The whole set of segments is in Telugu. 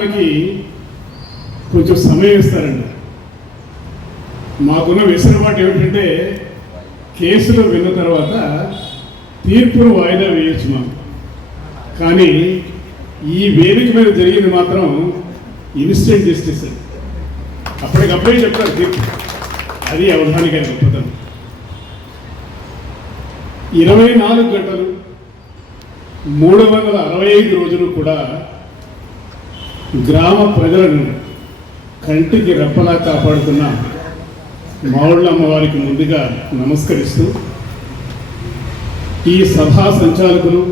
చెప్పడానికి కొంచెం సమయం ఇస్తారండి. మాకున్న వెసులుబాటు ఏమిటంటే కేసులు విన్న తర్వాత తీర్పును వాయిదా వేయొచ్చు మాకు. కానీ ఈ వేదిక మీద జరిగింది మాత్రం ఇన్స్టెంట్ జస్టిస్ అప్పటికప్పుడే చెప్తారు తీర్పు. అది అవధానిక గొప్పతనం. ఇరవై నాలుగు గంటలు మూడు వందల అరవై ఐదు రోజులు కూడా గ్రామ ప్రజలను కంటికి రెప్పలా కాపాడుతున్న మావుళ్ళ అమ్మవారికి ముందుగా నమస్కరిస్తూ ఈ సభా సంచాలకులు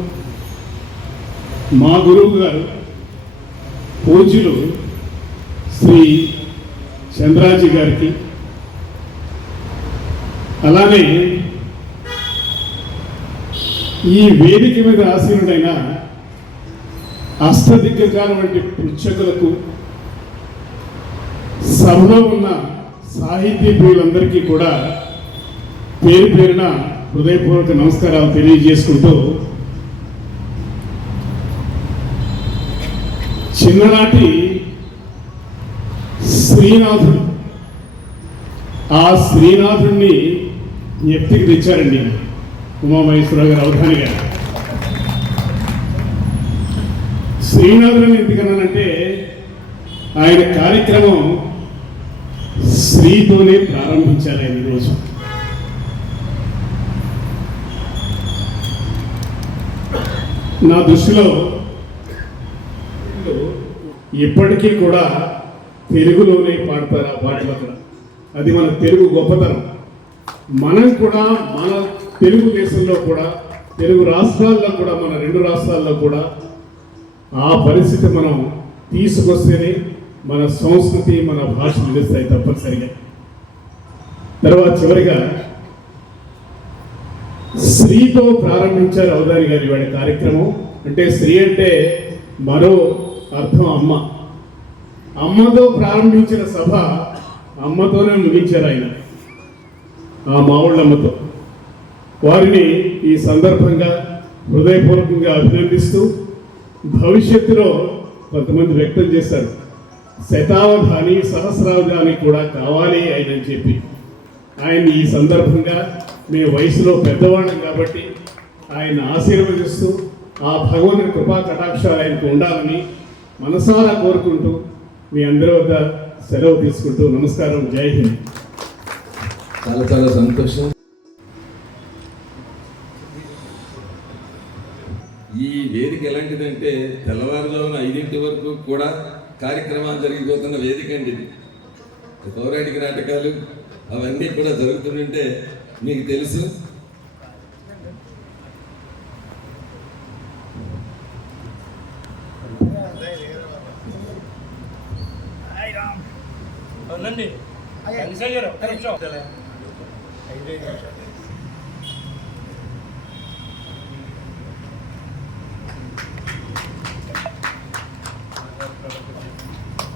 మా గురువు గారు పూజ్యులు శ్రీ చంద్రాజీ గారికి అలానే ఈ వేదిక మీద ఆసీనుడైన అష్టదిగ్గజాల వంటి పుచ్చకులకు సభలో ఉన్న సాహితీ ప్రియులందరికీ కూడా పేరు పేరున హృదయపూర్వక నమస్కారాలు తెలియజేసుకుంటూ చిన్ననాటి శ్రీనాథుడు. ఆ శ్రీనాథుడిని జ్ఞప్తికి తెచ్చారండి ఉమామహేశ్వరరావు గారు అవధాని గారు శ్రీనాథుడిని ఎందుకన్నానంటే ఆయన కార్యక్రమం శ్రీతోనే ప్రారంభించారు ఆయన ఈరోజు నా దృష్టిలో ఇప్పటికీ కూడా తెలుగులోనే పాడతారు ఆ పాటలు అక్కడ. అది మన తెలుగు గొప్పతనం. మనం కూడా మన తెలుగుదేశంలో కూడా తెలుగు రాష్ట్రాల్లో కూడా మన రెండు రాష్ట్రాల్లో కూడా ఆ పరిస్థితి మనం తీసుకొస్తేనే మన సంస్కృతి మన భాష నిలుస్తాయి తప్పనిసరిగా. తర్వాత చివరిగా స్త్రీతో ప్రారంభించారు అవధాని గారి వాడి కార్యక్రమం. అంటే స్త్రీ అంటే మరో అర్థం అమ్మ. అమ్మతో ప్రారంభించిన సభ అమ్మతోనే ముగించారు ఆయన. ఆ మావుళ్ళమ్మతో. వారిని ఈ సందర్భంగా హృదయపూర్వకంగా అభినందిస్తూ భవిష్యత్తులో కొంతమంది వ్యక్తం చేశారు శతావధాని సహస్రావధాని కూడా కావాలి ఆయన అని చెప్పి. ఆయన ఈ సందర్భంగా మీ వయసులో పెద్దవాళ్ళం కాబట్టి ఆయన ఆశీర్వదిస్తూ ఆ భగవాను కృపా కటాక్షాలు ఆయనకు ఉండాలని మనసారా కోరుకుంటూ మీ అందరి వద్ద సెలవు తీసుకుంటూ నమస్కారం. జై హింద్. చాలా చాలా సంతోషం. ఈ వేదిక ఎలాంటిదంటే తెల్లవారుజామున ఐదింటి వరకు కూడా కార్యక్రమాలు జరిగిపోతున్న వేదిక అండి ఇది. పౌరాణిక నాటకాలు అవన్నీ కూడా జరుగుతుంటే మీకు తెలుసు. అవునండి ఐదైదు నిమిషాలు.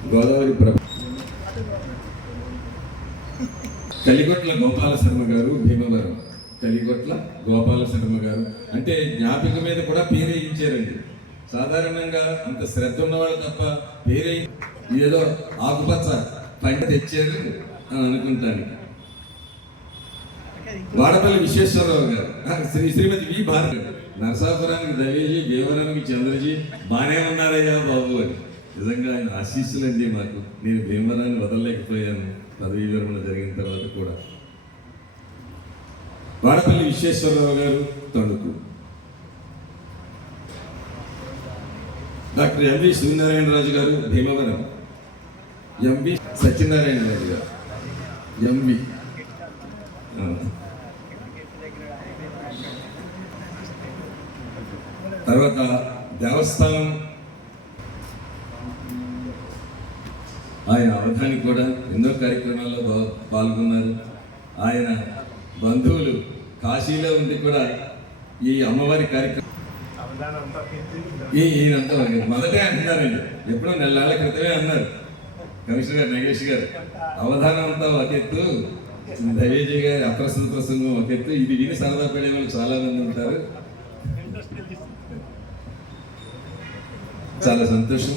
గోదావరి ప్రభ. కలిగొట్ల గోపాల శర్మ గారు భీమవరం. కలిగొట్ల గోపాల శర్మ గారు. అంటే జ్ఞాపిక మీద కూడా పేరే ఇచ్చారండి. సాధారణంగా అంత శ్రద్ధ ఉన్నవాళ్ళు తప్ప పేరే ఏదో ఆకుపచ్చ పంట తెచ్చారు అని అనుకుంటాను వాడపల్లి విశ్వేశ్వరరావు గారు. శ్రీ శ్రీమతి వి. భారతి నరసాపురానికి దవేజీ భీమవరానికి చంద్రజీ బాగానే ఉన్నారయ్యా బాబు అని. నిజంగా ఆయన ఆశీస్సులండి మాకు. నేను భీమవరాన్ని వదలలేకపోయాను పదవీ విరమణ జరిగిన తర్వాత కూడా. వాడపల్లి విశ్వేశ్వరరావు గారు తణుకు. డాక్టర్ ఎంవి సూర్యనారాయణరాజు గారు భీమవరం. ఎంవి సత్యనారాయణ రాజు గారు. ఎంవి. తర్వాత దేవస్థానం ఆయన అవధానికి కూడా ఎన్నో కార్యక్రమాల్లో పాల్గొన్నారు. ఆయన బంధువులు కాశీలో ఉండి కూడా ఈ అమ్మవారి కార్యక్రమం ఈ ఈయనంతా మొదటే అంటున్నారండి. ఎప్పుడో నెలల క్రితమే అన్నారు. కమిషనర్ గారు నగేష్ గారు అవధానం అంతా ఒక ఎత్తు. దవేజీ గారి అప్రస్తుత ప్రసంగం ఒక ఎత్తు. ఇది విని సరదా పడే వాళ్ళు చాలా మంది ఉంటారు. చాలా సంతోషం.